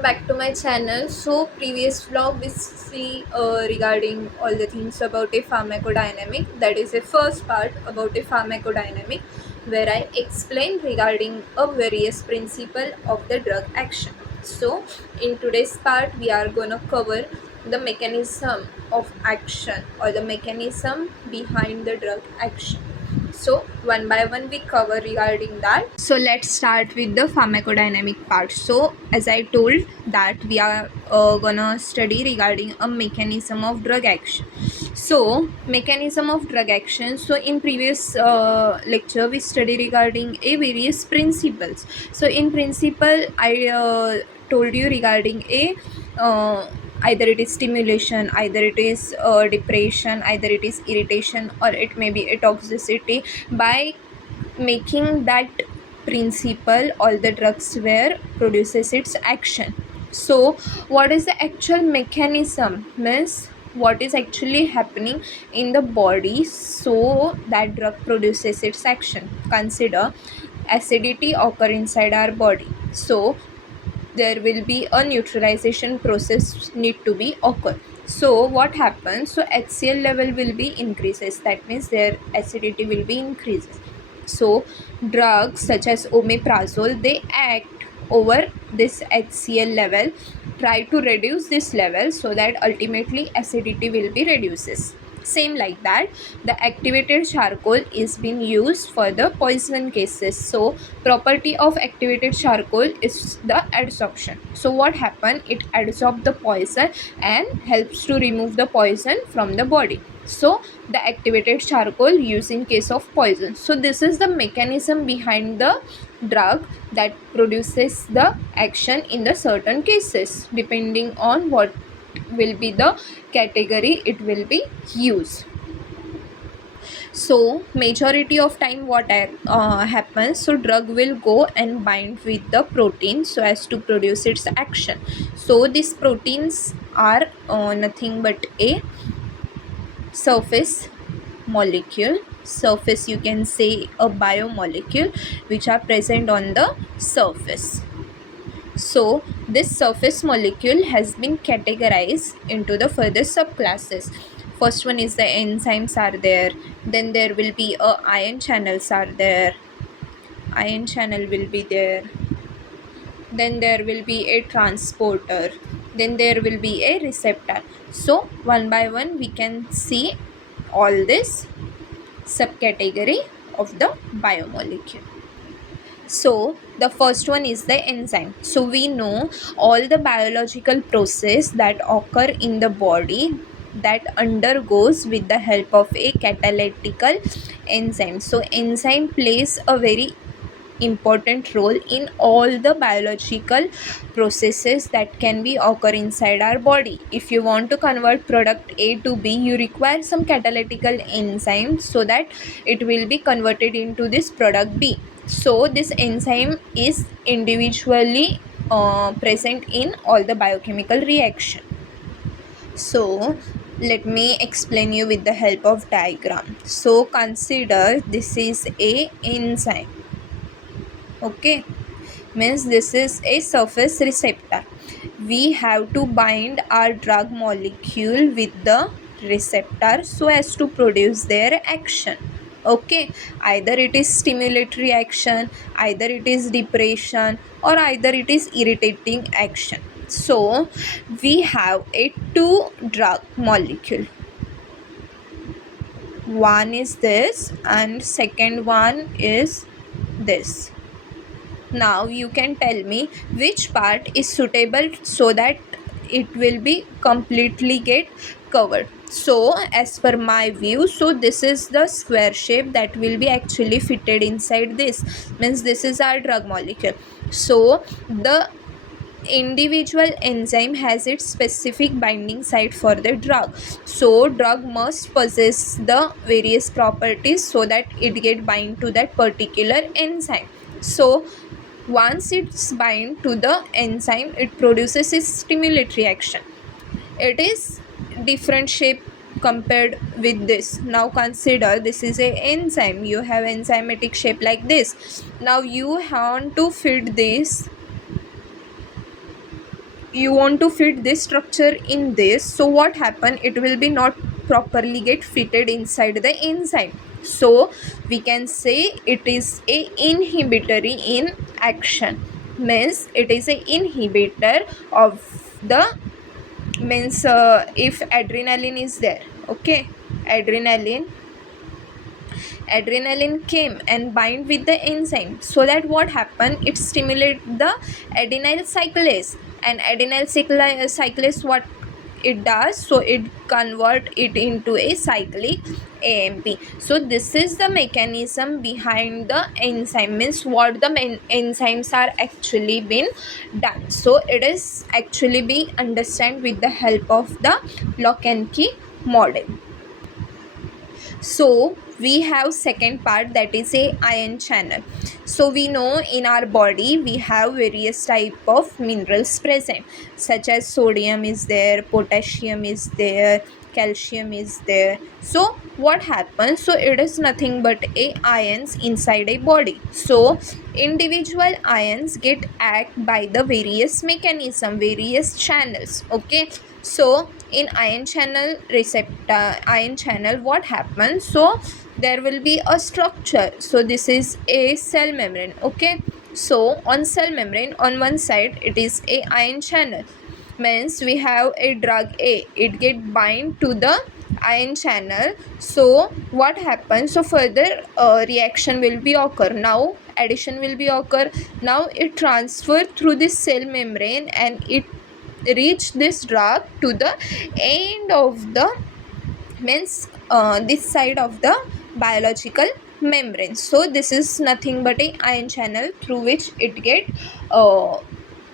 welcome back to my channel. So previous vlog we see regarding all the things about a pharmacodynamic, that is a first part about a pharmacodynamic, where I explain regarding a various principle of the drug action. So in today's part we are gonna cover the mechanism of action or the mechanism behind the drug action. So one by one we cover regarding that. So let's start with the pharmacodynamic part. So as I told that we are gonna study regarding a mechanism of drug action. So mechanism of drug action. So in previous lecture we study regarding a various principles. So in principle I told you regarding a either it is stimulation, either it is depression, either it is irritation, or it may be a toxicity. By making that principle, all the drugs where produces its action. So what is the actual mechanism, means what is actually happening in the body so that drug produces its action. Consider acidity occur inside our body, so there will be a neutralization process need to be occur. So what happens, so HCl level will be increases, that means their acidity will be increases. So drugs such as omeprazole, they act over this HCl level, try to reduce this level so that ultimately acidity will be reduces. Same like that, the activated charcoal is being used for the poison cases. So property of activated charcoal is the adsorption. So what happen, it adsorb the poison and helps to remove the poison from the body. So the activated charcoal used in case of poison. So this is the mechanism behind the drug that produces the action in the certain cases, depending on what will be the category it will be used. So majority of time what happens, so drug will go and bind with the protein so as to produce its action. So these proteins are nothing but a surface molecule, surface, you can say a biomolecule, which are present on the surface. So this surface molecule has been categorized into the further subclasses. First one is the enzymes are there, then there will be a ion channels are there, ion channel will be there, then there will be a transporter, then there will be a receptor. So one by one we can see all this subcategory of the biomolecule. So the first one is the enzyme. So we know all the biological process that occur in the body that undergoes with the help of a catalytical enzyme. So enzyme plays a very important role in all the biological processes that can be occur inside our body. If you want to convert product A to B, you require some catalytical enzyme so that it will be converted into this product B. So this enzyme is individually present in all the biochemical reaction. So let me explain you with the help of diagram. So consider this is a enzyme. Okay, means this is a surface receptor. We have to bind our drug molecule with the receptor so as to produce their action. Okay, either it is stimulatory action, either it is depression, or either it is irritating action. So we have a two drug molecule, one is this and second one is this. Now you can tell me which part is suitable so that it will be completely get covered. So as per my view, so this is the square shape that will be actually fitted inside this, means this is our drug molecule. So the individual enzyme has its specific binding site for the drug. So drug must possess the various properties so that it get bind to that particular enzyme. So once it's bind to the enzyme, it produces a stimulatory action. It is different shape compared with this. Now consider this is a enzyme, you have enzymatic shape like this. Now you want to fit this you want to fit this structure in this, so what happen, it will be not properly get fitted inside the enzyme. So we can say it is a inhibitory in action, means it is a inhibitor of the, means if adrenaline is there, okay, adrenaline came and bind with the enzyme, so that what happen, it stimulate the adenyl cyclase, and adenyl cyclase what it does, so it convert it into a cyclic AMP. So this is the mechanism behind the enzyme, means what the enzymes are actually been done. So it is actually be understand with the help of the lock and key model. So we have second part, that is a ion channel. So we know in our body we have various type of minerals present, such as sodium is there, potassium is there, calcium is there. So what happens, so it is nothing but a ions inside a body. So individual ions get act by the various mechanism, various channels, okay. So in ion channel receptor, ion channel, what happens, so there will be a structure. So this is a cell membrane, okay. So on cell membrane, on one side it is a ion channel, means we have a drug A, it get bind to the ion channel. So what happens, so further reaction will be occur, now addition will be occur, now it transfer through this cell membrane and it reach this drug to the end of the, means this side of the biological membrane. So this is nothing but a ion channel through which it get uh,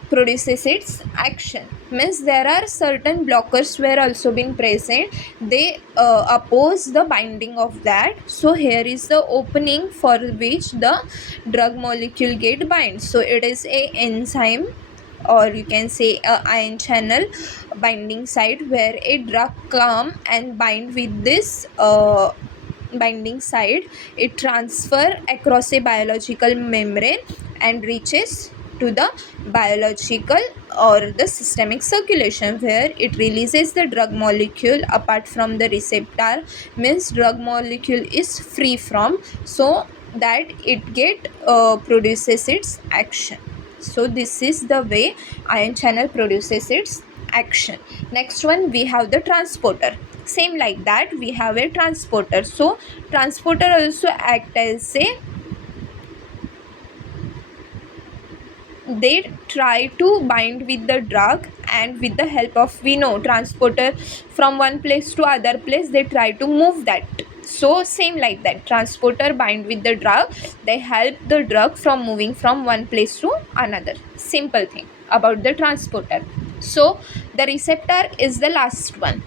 produces its action, means there are certain blockers were also been present, they oppose the binding of that. So here is the opening for which the drug molecule get bind. So it is a enzyme, or you can say a ion channel binding site, where a drug come and bind with this binding site, it transfer across a biological membrane and reaches to the biological or the systemic circulation, where it releases the drug molecule apart from the receptor, means drug molecule is free from, so that it get produces its action. So this is the way ion channel produces its action. Next one, we have the transporter. Same like that, we have a transporter. So transporter also act as a, they try to bind with the drug, and with the help of, we know transporter from one place to other place, they try to move that. So same like that, transporter bind with the drug, they help the drug from moving from one place to another. Simple thing about the transporter. So the receptor is the last one.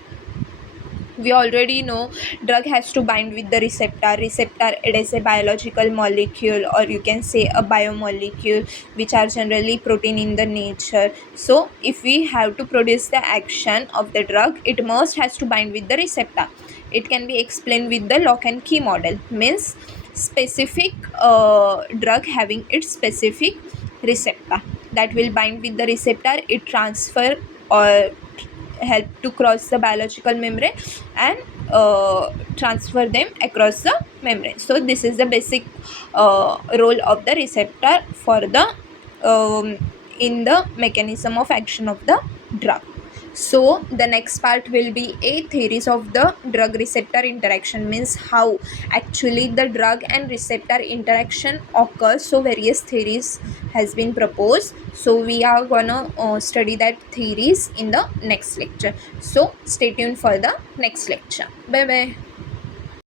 We already know drug has to bind with the receptor, it is a biological molecule, or you can say a biomolecule, which are generally protein in the nature. So if we have to produce the action of the drug, it must has to bind with the receptor. It can be explained with the lock and key model, means specific drug having its specific receptor that will bind with the receptor, it transfer or help to cross the biological membrane and transfer them across the membrane. So this is the basic role of the receptor for the in the mechanism of action of the drug. So the next part will be a theories of the drug receptor interaction, means how actually the drug and receptor interaction occurs. So various theories has been proposed, so we are gonna study that theories in the next lecture. So stay tuned for the next lecture. Bye bye.